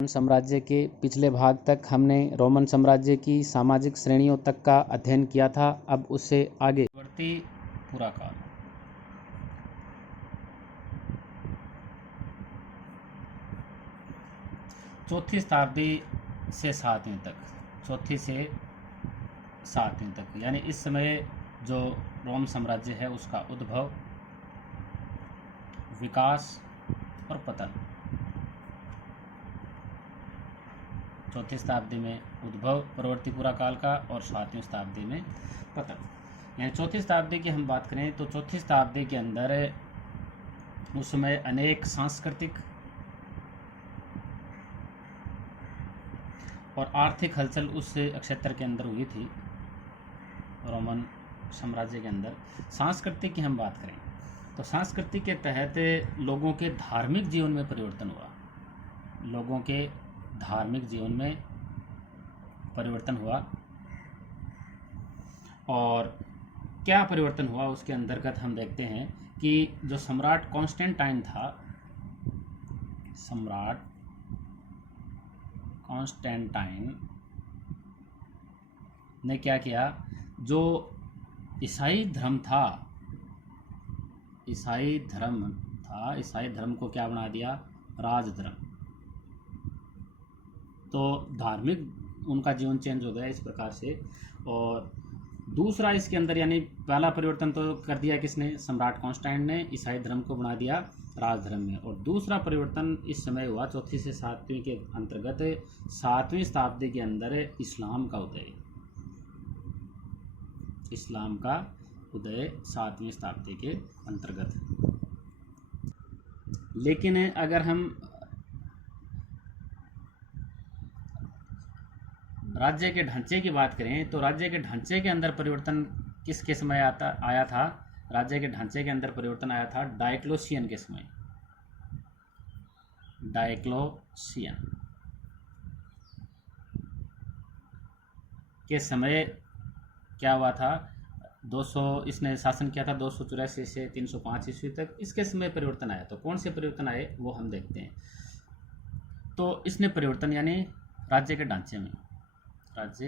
Roman साम्राज्य के पिछले भाग तक हमने रोमन साम्राज्य की सामाजिक श्रेणियों तक का अध्ययन किया था। अब उससे आगे मध्यवर्ती पूरा काल। चौथी शताब्दी से सातवीं तक, चौथी से सातवीं तक, यानी इस समय जो रोम साम्राज्य है उसका उद्भव, विकास और पतन। चौथी शताब्दी में उद्भव परवर्ती पूरा काल का और सातवीं शताब्दी में पतन। यानी चौथी शताब्दी की हम बात करें तो चौथी शताब्दी के अंदर उस समय अनेक सांस्कृतिक और आर्थिक हलचल उस क्षेत्र के अंदर हुई थी। रोमन साम्राज्य के अंदर सांस्कृतिक की हम बात करें तो संस्कृति के तहत लोगों के धार्मिक जीवन में परिवर्तन हुआ। लोगों के धार्मिक जीवन में परिवर्तन हुआ और क्या परिवर्तन हुआ उसके अंतर्गत हम देखते हैं कि जो सम्राट कॉन्स्टेंटाइन था, सम्राट कॉन्स्टेंटाइन ने क्या किया, जो ईसाई धर्म था, ईसाई धर्म को क्या बना दिया, राजधर्म। तो धार्मिक उनका जीवन चेंज हो गया इस प्रकार से। और दूसरा इसके अंदर, यानी पहला परिवर्तन तो कर दिया किसने, सम्राट कॉन्स्टेंटाइन ने, ईसाई धर्म को बना दिया राजधर्म में। और दूसरा परिवर्तन इस समय हुआ चौथी से सातवीं के अंतर्गत, सातवीं शताब्दी के अंदर इस्लाम का उदय, इस्लाम का उदय सातवीं शताब्दी के अंतर्गत। लेकिन अगर हम राज्य के ढांचे की बात करें तो राज्य के ढांचे के अंदर परिवर्तन किसके समय आया था, राज्य के ढांचे के अंदर परिवर्तन आया था डायक्लोशियन के समय। डायक्लोशियन के समय क्या हुआ था, 200 इसने शासन किया था 284 से 305 ईस्वी तक। इसके समय परिवर्तन आया। तो कौन से परिवर्तन आए वो हम देखते हैं। तो इसने परिवर्तन, यानी राज्य के ढांचे में, राज्य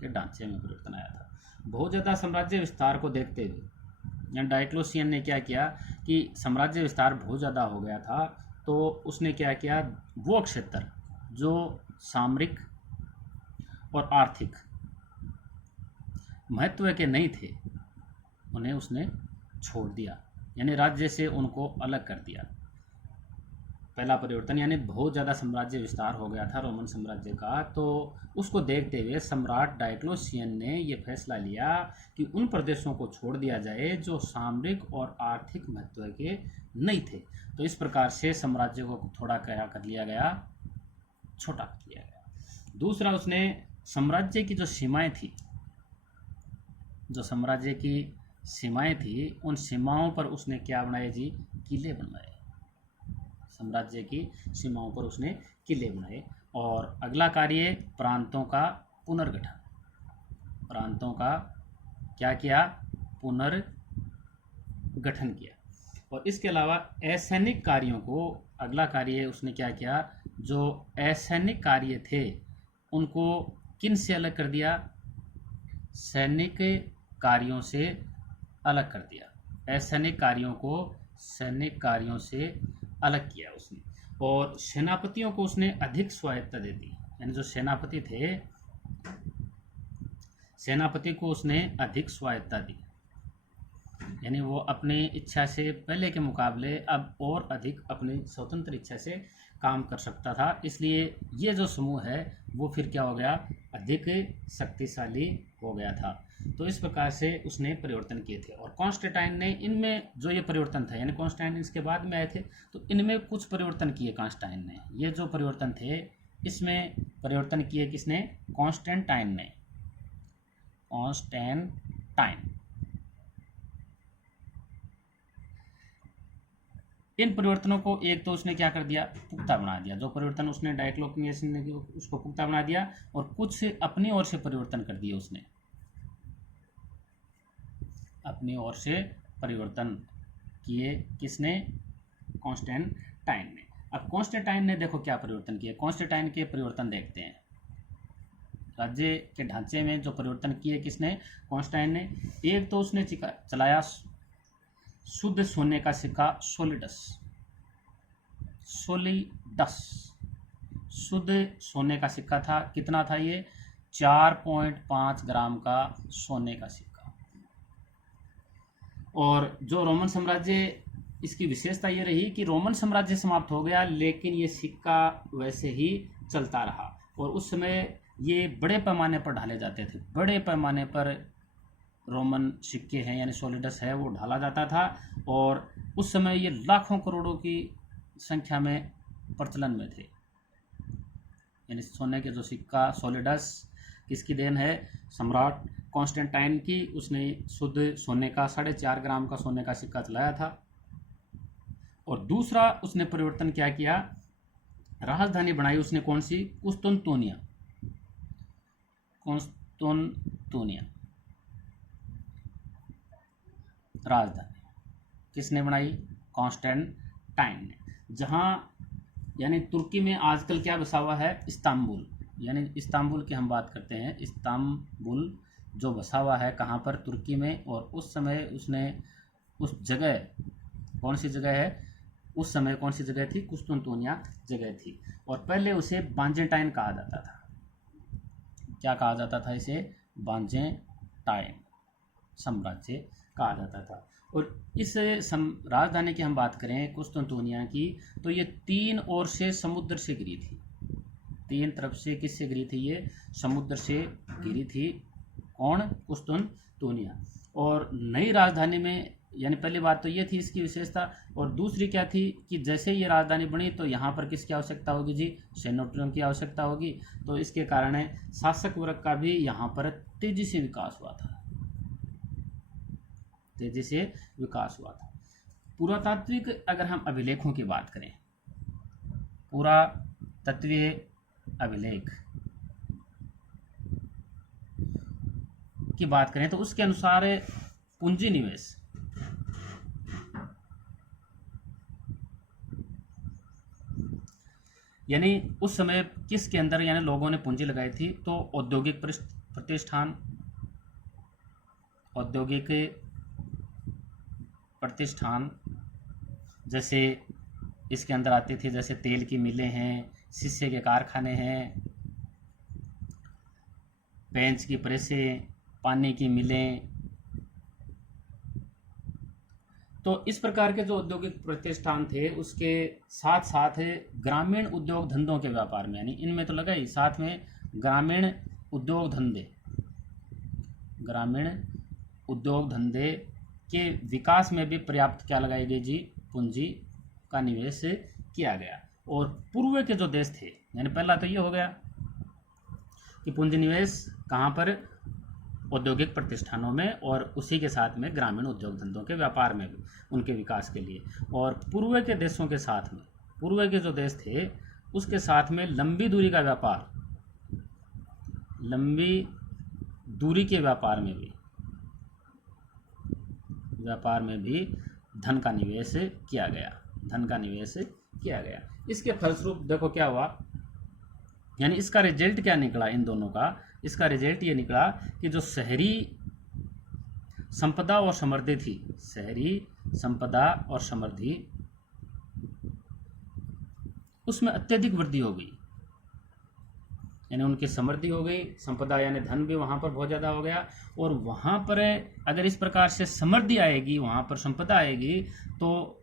के ढांचे में परिवर्तन आया था। बहुत ज़्यादा साम्राज्य विस्तार को देखते हुए यानी डायक्लोशियन ने क्या किया कि साम्राज्य विस्तार बहुत ज़्यादा हो गया था, तो उसने क्या किया, वो क्षेत्र जो सामरिक और आर्थिक महत्व के नहीं थे उन्हें उसने छोड़ दिया, यानी राज्य से उनको अलग कर दिया। पहला परिवर्तन, यानी बहुत ज़्यादा साम्राज्य विस्तार हो गया था रोमन साम्राज्य का, तो उसको देखते हुए सम्राट डायक्लोशियन ने यह फैसला लिया कि उन प्रदेशों को छोड़ दिया जाए जो सामरिक और आर्थिक महत्व के नहीं थे। तो इस प्रकार से साम्राज्य को थोड़ा क्या कर लिया गया, छोटा कर लिया गया। दूसरा, उसने साम्राज्य की जो सीमाएं थी, जो साम्राज्य की सीमाएं थी, उन सीमाओं पर उसने क्या बनाए जी, किले बनवाए। साम्राज्य की सीमाओं पर उसने किले बनाए। और अगला कार्य, प्रांतों का पुनर्गठन, प्रांतों का क्या किया, पुनर्गठन किया। और इसके अलावा असैनिक कार्यों को, अगला कार्य उसने क्या किया, जो असैनिक कार्य थे उनको किन से अलग कर दिया, सैनिक कार्यों से अलग कर दिया। असैनिक कार्यों को सैनिक कार्यों से अलग किया उसने। और सेनापतियों को उसने अधिक स्वायत्तता दे दी, यानी जो सेनापति थे, सेनापति को उसने अधिक स्वायत्तता दी, यानी वो अपनी इच्छा से पहले के मुकाबले अब और अधिक अपनी स्वतंत्र इच्छा से काम कर सकता था। इसलिए ये जो समूह है वो फिर क्या हो गया, अधिक शक्तिशाली हो गया था। तो इस प्रकार से उसने परिवर्तन किए थे। और कॉन्स्टेंटाइन ने इनमें जो ये परिवर्तन था, यानी कॉन्स्टेंटाइन इसके बाद में आए थे, तो इनमें कुछ परिवर्तन किए कॉन्स्टेंटाइन ने। ये जो परिवर्तन थे इसमें परिवर्तन किए किसने, कॉन्स्टेंटाइन ने, कॉन्स्टेंटाइन। इन परिवर्तनों को एक तो उसने क्या कर दिया, पुख्ता बना दिया। जो परिवर्तन उसने डायक्लोशियन ने किया उसको पुख्ता बना दिया, और कुछ अपनी ओर से परिवर्तन कर दिए उसने, अपनी ओर से परिवर्तन किए किसने, कॉन्स्टेंटाइन ने। अब कॉन्स्टेंटाइन ने देखो क्या परिवर्तन किए, कॉन्स्टेंटाइन के परिवर्तन देखते हैं। राज्य के ढांचे में जो परिवर्तन किए किसने, कॉन्स्टेंटाइन ने। एक तो उसने चलाया शुद्ध सोने का सिक्का सोलिडस, शुद्ध सोने का सिक्का था। कितना था ये, 4.5 ग्राम का सोने का सिक्का। और जो रोमन साम्राज्य, इसकी विशेषता ये रही कि रोमन साम्राज्य समाप्त हो गया लेकिन ये सिक्का वैसे ही चलता रहा। और उस समय ये बड़े पैमाने पर ढाले जाते थे, बड़े पैमाने पर रोमन सिक्के हैं यानी सोलिडस है वो ढाला जाता था। और उस समय ये लाखों करोड़ों की संख्या में प्रचलन में थे। यानी सोने के जो सिक्का सोलिडस किसकी देन है, सम्राट कॉन्स्टेंटाइन की। उसने शुद्ध सोने का 4.5 ग्राम का सोने का सिक्का चलाया था। और दूसरा उसने परिवर्तन क्या किया, राजधानी बनाई उसने कौन सी, कुस्तुनतुनिया राजधानी किसने बनाई, कॉन्स्टेंटाइन ने। जहाँ यानी तुर्की में आजकल क्या बसा हुआ है, इस्तांबुल। यानी इस्तांबुल की हम बात करते हैं, इस्तांबुल जो बसा हुआ है कहाँ पर, तुर्की में। और उस समय उसने उस जगह, कौन सी जगह है उस समय, कौन सी जगह थी, कुस्तुनतुनिया जगह थी। और पहले उसे बाजेंटाइन कहा जाता था। क्या कहा जाता था इसे, बाजेंटाइन साम्राज्य कहा जाता था। और इस राजधानी की हम बात करें कुस्तुनतुनिया की, तो ये 3 ओर से समुद्र से घिरी थी। 3 तरफ से किससे घिरी थी, ये समुद्र से घिरी थी। कौन, कुस्तुनतुनिया। और नई राजधानी में, यानी पहली बात तो ये थी इसकी विशेषता। और दूसरी क्या थी कि जैसे ये राजधानी बनी तो यहाँ पर किसकी आवश्यकता होगी जी, सैन्यों की आवश्यकता होगी। तो इसके कारण शासक वर्ग का भी यहाँ पर तेजी से विकास हुआ था, तेजी से विकास हुआ था। पुरातात्विक अगर हम अभिलेखों की बात करें, पुरातत्वीय अभिलेख की बात करें तो उसके अनुसार पूंजी निवेश, यानी उस समय किसके अंदर यानी लोगों ने पूंजी लगाई थी, तो औद्योगिक प्रतिष्ठान, औद्योगिक प्रतिष्ठान जैसे इसके अंदर आती थी, जैसे तेल की मिलें हैं, शीशे के कारखाने हैं, पेंच की प्रेसें, पानी की मिलें। तो इस प्रकार के जो औद्योगिक प्रतिष्ठान थे उसके साथ साथ ग्रामीण उद्योग धंधों के व्यापार में, यानी इनमें तो लगा ही, साथ में ग्रामीण उद्योग धंधे, ग्रामीण उद्योग धंधे के विकास में भी पर्याप्त क्या लगाई गई जी, पूंजी का निवेश किया गया। और पूर्व के जो देश थे, यानी पहला तो ये हो गया कि पूंजी निवेश कहाँ पर, औद्योगिक प्रतिष्ठानों में, और उसी के साथ में ग्रामीण उद्योग धंधों के व्यापार में भी उनके विकास के लिए। और पूर्व के देशों के साथ में, पूर्व के जो देश थे उसके साथ में लंबी दूरी का व्यापार, लंबी दूरी के व्यापार में भी धन का निवेश किया गया, धन का निवेश किया गया। इसके फलस्वरूप देखो क्या हुआ, यानी इसका रिजल्ट क्या निकला इन दोनों का, इसका रिजल्ट ये निकला कि जो शहरी संपदा और समृद्धि थी, शहरी संपदा और समृद्धि, उसमें अत्यधिक वृद्धि हो गई। यानी उनकी समृद्धि हो गई, संपदा यानी धन भी वहाँ पर बहुत ज़्यादा हो गया। और वहाँ पर अगर इस प्रकार से समृद्धि आएगी, वहाँ पर संपदा आएगी, तो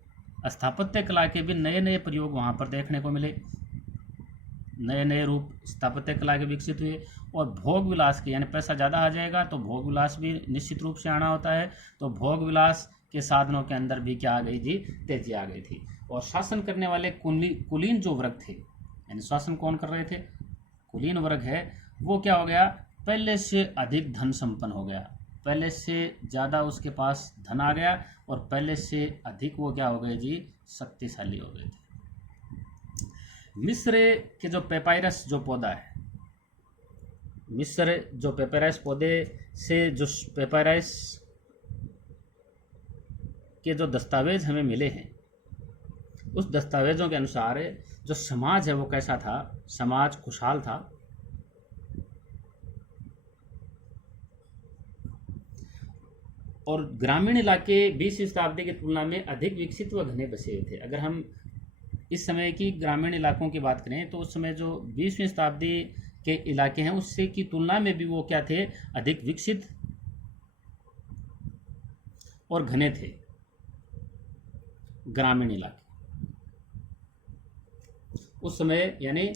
स्थापत्य कला के भी नए नए प्रयोग वहाँ पर देखने को मिले, नए नए रूप स्थापत्य कला के विकसित हुए। और भोग विलास के, यानी पैसा ज़्यादा आ जाएगा तो भोग विलास भी निश्चित रूप से आना होता है। तो भोग विलास के साधनों के अंदर भी क्या आ गई जी, तेजी आ गई थी। और शासन करने वाले कुलीन जो वर्ग थे, यानी शासन कौन कर रहे थे, कुलीन वर्ग है, वो क्या हो गया, पहले से अधिक धन संपन्न हो गया, पहले से ज़्यादा उसके पास धन आ गया। और पहले से अधिक वो क्या हो गए जी, शक्तिशाली हो गए थे। मिस्र के जो पेपायरस जो पौधा है, मिस्र जो पेपायरस पौधे से जो पेपायरस के जो दस्तावेज हमें मिले हैं, उस दस्तावेजों के अनुसार जो समाज है वो कैसा था, समाज खुशहाल था और ग्रामीण इलाके 20वीं शताब्दी की तुलना में अधिक विकसित व घने बसे हुए थे। अगर हम इस समय की ग्रामीण इलाकों की बात करें तो उस समय जो 20वीं शताब्दी के इलाके हैं उससे की तुलना में भी वो क्या थे, अधिक विकसित और घने थे ग्रामीण इलाके। उस समय यानी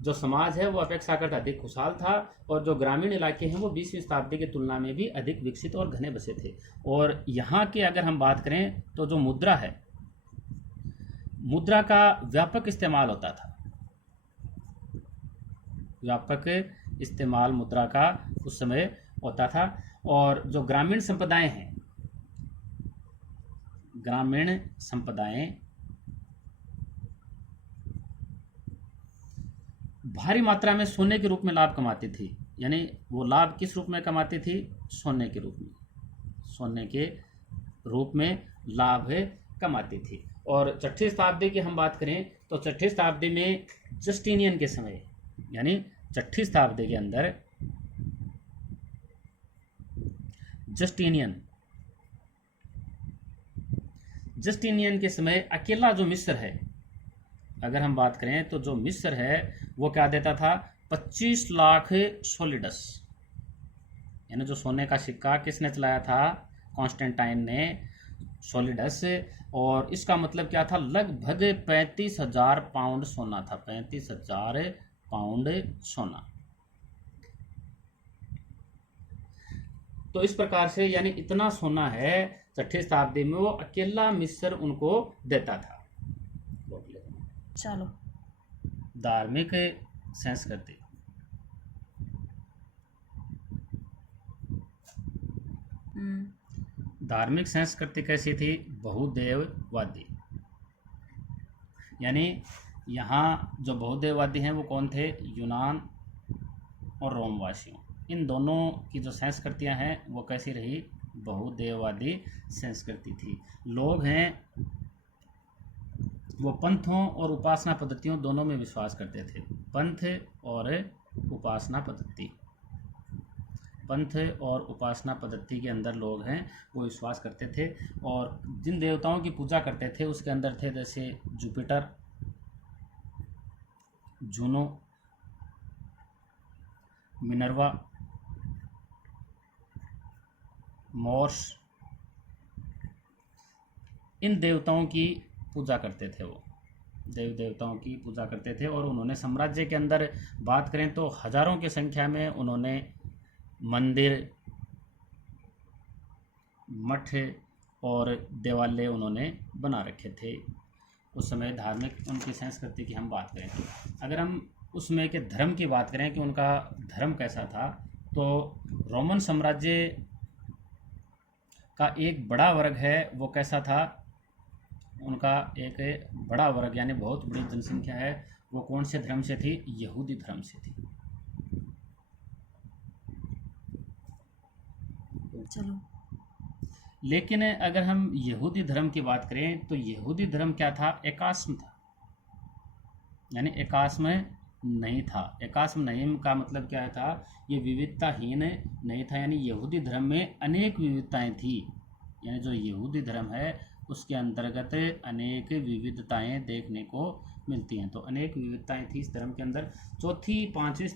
जो समाज है वो अपेक्षाकृत अधिक खुशहाल था और जो ग्रामीण इलाके हैं वो 20वीं शताब्दी की तुलना में भी अधिक विकसित और घने बसे थे। और यहाँ के अगर हम बात करें तो जो मुद्रा है, मुद्रा का व्यापक इस्तेमाल होता था, व्यापक इस्तेमाल मुद्रा का उस समय होता था। और जो ग्रामीण संप्रदाय हैं, ग्रामीण संप्रदाय भारी मात्रा में सोने के रूप में लाभ कमाती थी। यानी वो लाभ किस रूप में कमाती थी, सोने के रूप में, सोने के रूप में लाभ कमाती थी। और 6ठी शताब्दी की हम बात करें तो 6ठी शताब्दी में जस्टिनियन के समय, यानी 6ठी शताब्दी के अंदर जस्टिनियन के समय अकेला जो मिस्र है, अगर हम बात करें तो जो मिस्र है वो क्या देता था, 25 लाख सोलिडस, यानी जो सोने का सिक्का किसने चलाया था, कॉन्स्टेंटाइन ने, सोलिडस। और इसका मतलब क्या था, लगभग 35,000 पाउंड सोना था, 35,000 पाउंड सोना। तो इस प्रकार से यानी इतना सोना है 6ठी शताब्दी में वो अकेला मिस्र उनको देता था। चलो धार्मिक संस्कृति, धार्मिक संस्कृति कैसी थी, बहुदेववादी। यानी यहाँ जो बहुदेववादी हैं वो कौन थे, यूनान और रोमवासियों, इन दोनों की जो संस्कृतियाँ हैं वो कैसी रही, बहुदेववादी संस्कृति थी। लोग हैं वो पंथों और उपासना पद्धतियों दोनों में विश्वास करते थे, पंथ और उपासना पद्धति, पंथ और उपासना पद्धति के अंदर लोग हैं वो विश्वास करते थे। और जिन देवताओं की पूजा करते थे उसके अंदर थे जैसे जुपिटर, जूनो, मिनर्वा, मोर्स, इन देवताओं की पूजा करते थे, वो देव देवताओं की पूजा करते थे। और उन्होंने साम्राज्य के अंदर बात करें तो हजारों की संख्या में उन्होंने मंदिर, मठ और देवालय उन्होंने बना रखे थे। उस समय धार्मिक उनकी संस्कृति की हम बात करें, अगर हम उसमें के धर्म की बात करें कि उनका धर्म कैसा था, तो रोमन साम्राज्य का एक बड़ा वर्ग है वो कैसा था, उनका एक बड़ा वर्ग यानी बहुत बड़ी जनसंख्या है वो कौन से धर्म से थी, यहूदी धर्म से थी। चलो लेकिन अगर हम यहूदी धर्म की बात करें तो यहूदी धर्म क्या था, एकास्म था, यानी एकास्म नहीं था। एकास्म नहीं का मतलब क्या था, ये विविधताहीन नहीं था, यानी यहूदी धर्म में अनेक विविधताएं थी। यानी जो यहूदी धर्म है उसके अंतर्गत अनेक विविधताएं देखने को मिलती हैं। तो अनेक विविधताएं थी इस धर्म के अंदर। चौथी पांचवी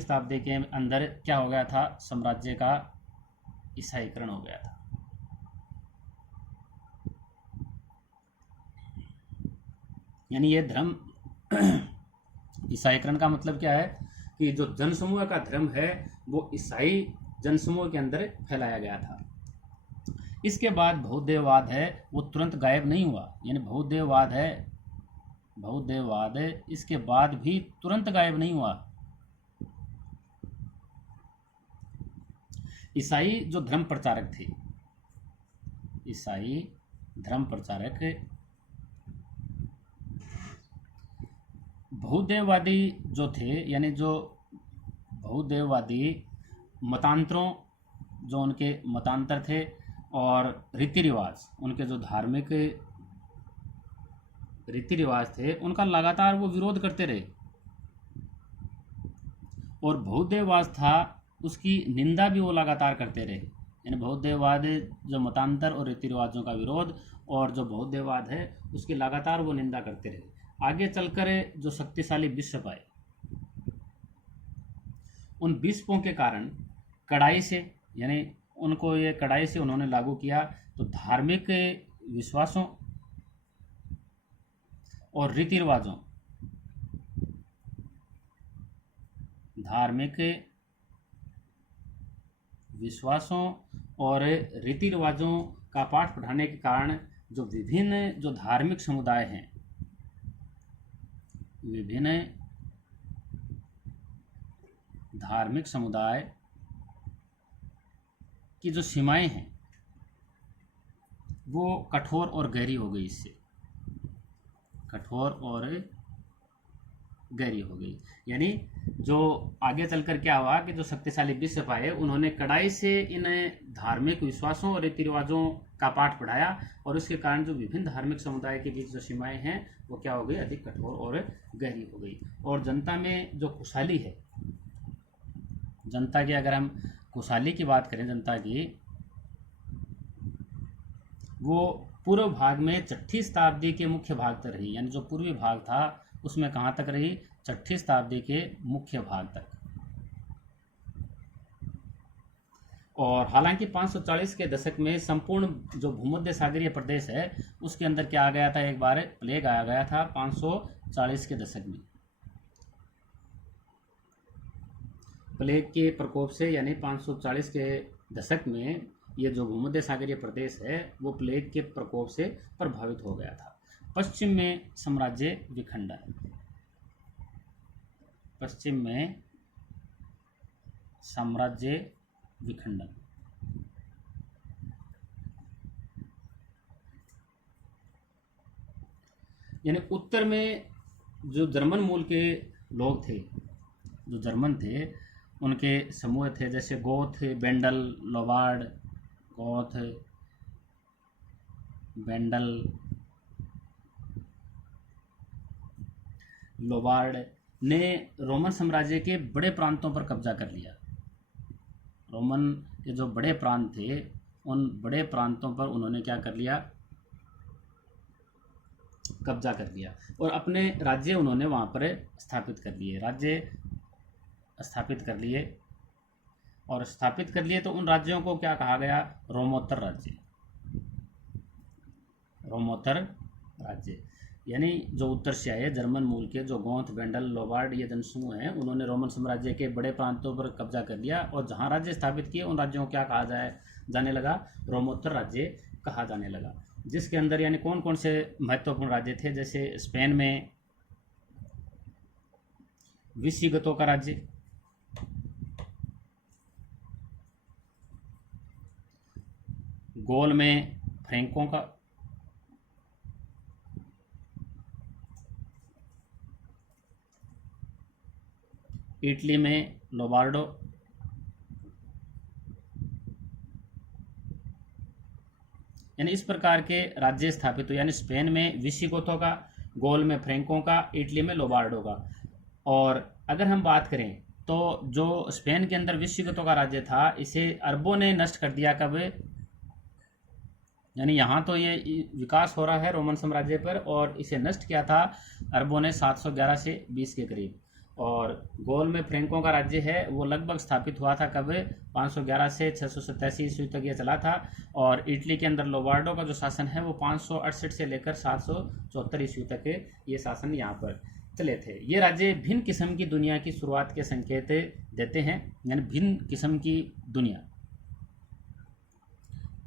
शताब्दी के अंदर क्या हो गया था, साम्राज्य का ईसाईकरण हो गया था। यानी ये धर्म ईसाईकरण का मतलब क्या है कि जो जनसमूह का धर्म है वो ईसाई जनसमूह के अंदर फैलाया गया था। इसके बाद बहुदेववाद है वो तुरंत गायब नहीं हुआ, यानी बहुदेववाद इसके बाद भी तुरंत गायब नहीं हुआ। ईसाई जो धर्म प्रचारक थे, ईसाई धर्म प्रचारक बहुदेववादी जो थे, यानी जो बहुदेववादी मतांतरों जो उनके मतांतर थे और रीति रिवाज, उनके जो धार्मिक रीति रिवाज थे, उनका लगातार वो विरोध करते रहे। और बहुदेववाद था, उसकी निंदा भी वो लगातार करते रहे। यानी बहुदेववाद जो मतांतर और रीति रिवाजों का विरोध, और जो बहुदेववाद है उसकी लगातार वो निंदा करते रहे। आगे चलकर जो शक्तिशाली बिशप आए, उन बिशपों के कारण कड़ाई से, यानी उनको ये कड़ाई से उन्होंने लागू किया, तो धार्मिक विश्वासों और रीति रिवाजों, धार्मिक विश्वासों और रीति रिवाजों का पाठ पढ़ाने के कारण जो विभिन्न जो धार्मिक समुदाय हैं, विभिन्न धार्मिक समुदाय की जो सीमाएं हैं वो कठोर और गहरी हो गई। इससे कठोर और गहरी हो गई। यानी जो आगे चलकर क्या हुआ कि जो शक्तिशाली बिशप आए, उन्होंने कड़ाई से इन धार्मिक विश्वासों और रीति रिवाजों का पाठ पढ़ाया, और उसके कारण जो विभिन्न धार्मिक समुदाय के बीच जो सीमाएं हैं वो क्या हो गई, अधिक कठोर और गहरी हो गई। और जनता में जो खुशहाली है, जनता की अगर हम खुशहाली की बात करें, जनता की, वो पूर्व भाग में 6ठी शताब्दी के मुख्य भाग तक रही। यानी जो पूर्वी भाग था उसमें कहाँ तक रही, 6ठी शताब्दी के मुख्य भाग तक। और हालांकि 540 के दशक में संपूर्ण जो भूमध्य सागरीय प्रदेश है उसके अंदर क्या आ गया था, एक बार प्लेग आ गया था 540 के दशक में। प्लेग के प्रकोप से, यानी 540 के दशक में ये जो भूमध्य सागरीय प्रदेश है वो प्लेग के प्रकोप से प्रभावित हो गया था। पश्चिम में साम्राज्य विखंडन, पश्चिम में साम्राज्य विखंडन। यानी उत्तर में जो जर्मन मूल के लोग थे, जो जर्मन थे, उनके समूह थे, जैसे गोथ, बेंडल, लोवार्ड, गोथ, बेंडल, लोबार्ड ने रोमन साम्राज्य के बड़े प्रांतों पर कब्जा कर लिया। रोमन के जो बड़े प्रांत थे, उन बड़े प्रांतों पर उन्होंने क्या कर लिया, कब्जा कर लिया, और अपने राज्य उन्होंने वहाँ पर स्थापित कर लिए, राज्य स्थापित कर लिए। और स्थापित कर लिए तो उन राज्यों को क्या कहा गया, रोमोत्तर राज्य, रोमोत्तर राज्य। यानी जो उत्तर से आए जर्मन मूल के जो गोथ, बेंडल, लोबार्ड ये जनसमूह हैं, उन्होंने रोमन साम्राज्य के बड़े प्रांतों पर कब्जा कर लिया, और जहाँ राज्य स्थापित किए उन राज्यों को क्या कहा जाने लगा, रोमोत्तर राज्य कहा जाने लगा। जिसके अंदर यानी कौन कौन से महत्वपूर्ण राज्य थे, जैसे स्पेन में विसिगतों का राज्य, गोल में फ्रैंकों का, इटली में लोबार्डो, यानी इस प्रकार के राज्य स्थापित हुए। यानी स्पेन में विसिगोथों का, गोल में फ्रैंकों का, इटली में लोबार्डो का। और अगर हम बात करें तो जो स्पेन के अंदर विसिगोथों का राज्य था, इसे अरबों ने नष्ट कर दिया। कब, यानी यहाँ तो ये विकास हो रहा है रोमन साम्राज्य पर, और इसे नष्ट किया था अरबों ने 711 से 20 के करीब। और गोल में फ्रैंकों का राज्य है वो लगभग स्थापित हुआ था कब, 511 से 687 ईस्वी तक ये चला था। और इटली के अंदर लोबार्डो का जो शासन है वो 568 से लेकर 774 ईस्वी तक ये शासन यहाँ पर चले थे। ये राज्य भिन्न किस्म की दुनिया की शुरुआत के संकेत देते हैं। यानी भिन्न किस्म की दुनिया,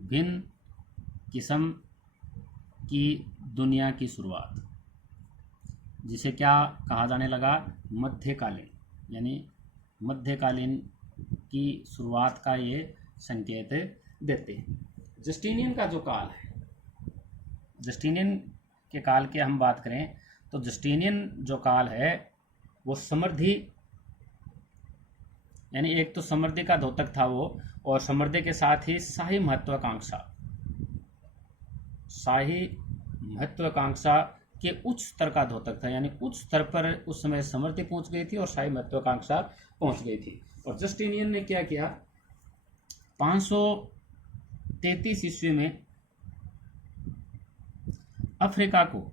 भिन्न किस्म की दुनिया की शुरुआत, जिसे क्या कहा जाने लगा, मध्यकालीन, यानी मध्यकालीन की शुरुआत का ये संकेत देते हैं। जस्टिनियन का जो काल है, जस्टिनियन के काल की हम बात करें तो जस्टिनियन जो काल है वो समृद्धि, यानी एक तो समृद्धि का द्योतक था वो, और समृद्धि के साथ ही शाही महत्वाकांक्षा के उच्च स्तर का द्योतक था। यानी उच्च स्तर पर उस समय समृद्धि पहुंच गई थी और शाही महत्वाकांक्षा पहुंच गई थी। और जस्टिनियन ने क्या किया, 533 ईस्वी में अफ्रीका को,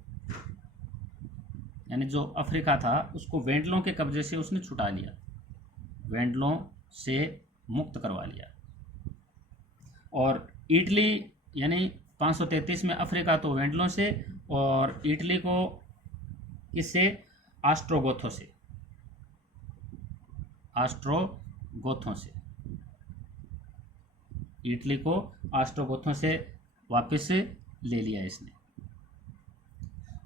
यानी जो अफ्रीका था उसको वेंडलों के कब्जे से उसने छुटा लिया, वेंडलों से मुक्त करवा लिया। और इटली, यानी 533 में अफ्रीका तो वेंडलों से, और इटली को किससे, ऑस्ट्रोगोथों से इटली को ऑस्ट्रोगोथों से वापस ले लिया इसने।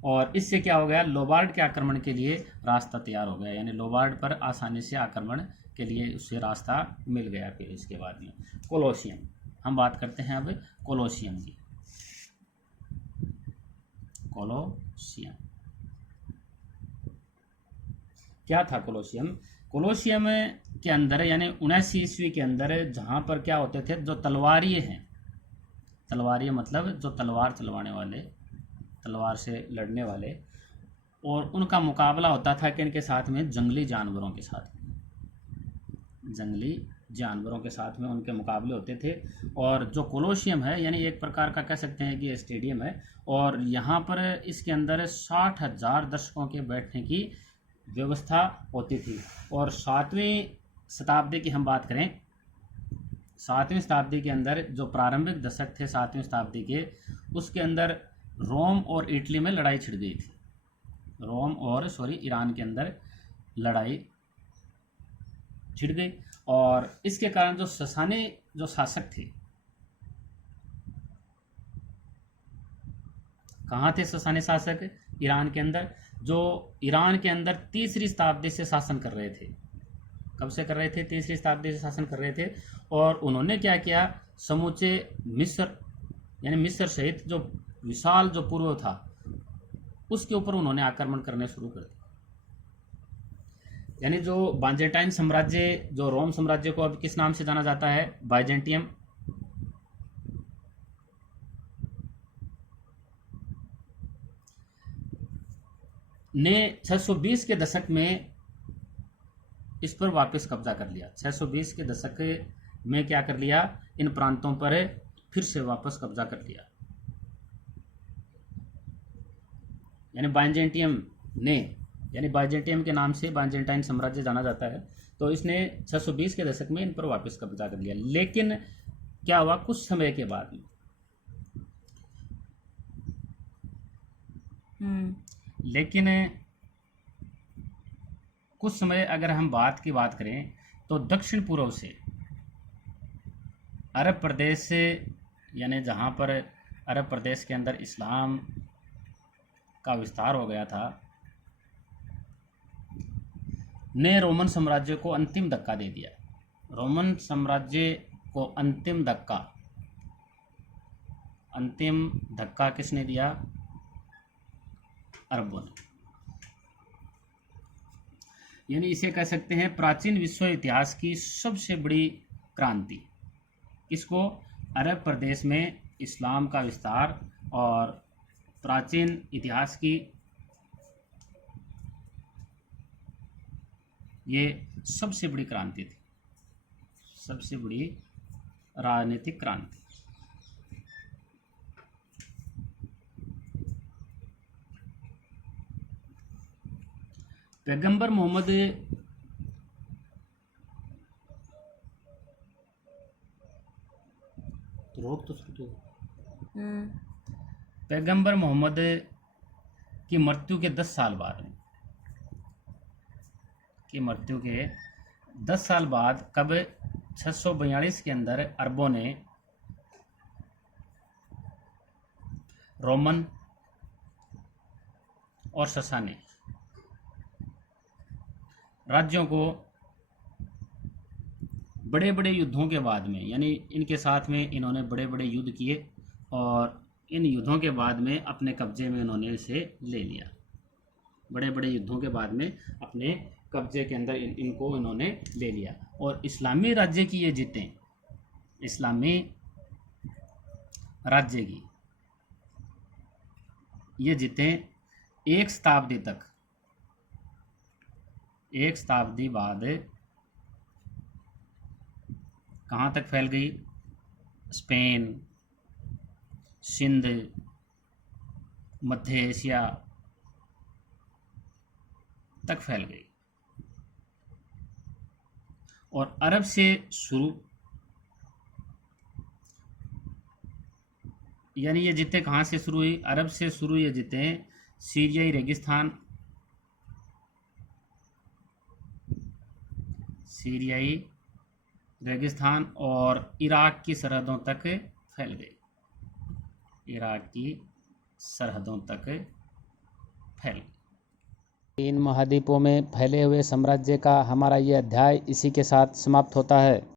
और इससे क्या हो गया, लोबार्ड के आक्रमण के लिए रास्ता तैयार हो गया। यानी लोबार्ड पर आसानी से आक्रमण के लिए उससे रास्ता मिल गया। फिर इसके बाद में कोलोसियम, हम बात करते हैं अब कोलोसियम की। कोलोसियम क्या था? कोलोसियम के अंदर, यानी 79 ईस्वी के अंदर, जहाँ पर क्या होते थे, जो तलवारिये हैं, तलवारिये मतलब जो तलवार चलवाने वाले, तलवार से लड़ने वाले, और उनका मुकाबला होता था कि इनके साथ में जंगली जानवरों के साथ में उनके मुकाबले होते थे। और जो कोलोसियम है, यानी एक प्रकार का कह सकते हैं कि स्टेडियम है, और यहाँ पर इसके अंदर 60,000 दर्शकों के बैठने की व्यवस्था होती थी। और 7वीं शताब्दी की हम बात करें, 7वीं शताब्दी के अंदर जो प्रारंभिक दशक थे 7वीं शताब्दी के, उसके अंदर रोम और इटली में लड़ाई छिड़ गई थी। ईरान के अंदर लड़ाई छिड़ गई। और इसके कारण जो ससानी जो शासक थे, कहाँ थे ससानी शासक? ईरान के अंदर। जो ईरान के अंदर 3री शताब्दी से शासन कर रहे थे। कब से कर रहे थे? 3री शताब्दी से शासन कर रहे थे। और उन्होंने क्या किया, समूचे मिस्र, यानी मिस्र सहित जो विशाल जो पूर्व था, उसके ऊपर उन्होंने आक्रमण करने शुरू कर दिया। यानी जो बाइजेंटाइन साम्राज्य, जो रोम साम्राज्य को अब किस नाम से जाना जाता है, बाइजेंटियम, ने 620 के दशक में इस पर वापस कब्जा कर लिया। 620 के दशक में क्या कर लिया, इन प्रांतों पर फिर से वापस कब्जा कर लिया। यानी बाइजेंटियम ने, यानी बाइजेंटियम के नाम से बाइजेंटाइन साम्राज्य जाना जाता है, तो इसने 620 के दशक में इन पर वापस कब्जा कर लिया। लेकिन क्या हुआ, कुछ समय के बाद में, लेकिन कुछ समय अगर हम बात करें तो दक्षिण पूर्व से अरब प्रदेश से, यानी जहाँ पर अरब प्रदेश के अंदर इस्लाम का विस्तार हो गया था, ने रोमन साम्राज्य को अंतिम धक्का दे दिया। रोमन साम्राज्य को अंतिम धक्का किसने दिया? अरबों ने। यानी इसे कह सकते हैं प्राचीन विश्व इतिहास की सबसे बड़ी क्रांति। इसको अरब प्रदेश में इस्लाम का विस्तार और प्राचीन इतिहास की ये सबसे बड़ी क्रांति थी, सबसे बड़ी राजनीतिक क्रांति। पैगंबर मोहम्मद पैगंबर मोहम्मद की मृत्यु के 10 साल बाद, कब 642 के अंदर अरबों ने रोमन और ससाने राज्यों को बड़े बड़े युद्धों के बाद में, यानी इनके साथ में इन्होंने बड़े बड़े युद्ध किए और इन युद्धों के बाद में अपने कब्जे में इन्होंने इसे ले लिया। बड़े बड़े युद्धों के बाद में अपने कब्जे के अंदर इनको इन्होंने ले लिया। और इस्लामी राज्य की ये जीतें, इस्लामी राज्य की ये जीतें एक शताब्दी बाद कहाँ तक फैल गई? स्पेन, सिंध, मध्य एशिया तक फैल गई। और अरब से शुरू, यानी ये जिते कहाँ से शुरू हुई? अरब से शुरू ये जिते सीरियाई रेगिस्तान और इराक की सरहदों तक फैल गई। इराक की सरहदों तक फैल गई। 3 महाद्वीपों में फैले हुए साम्राज्य का हमारा ये अध्याय इसी के साथ समाप्त होता है।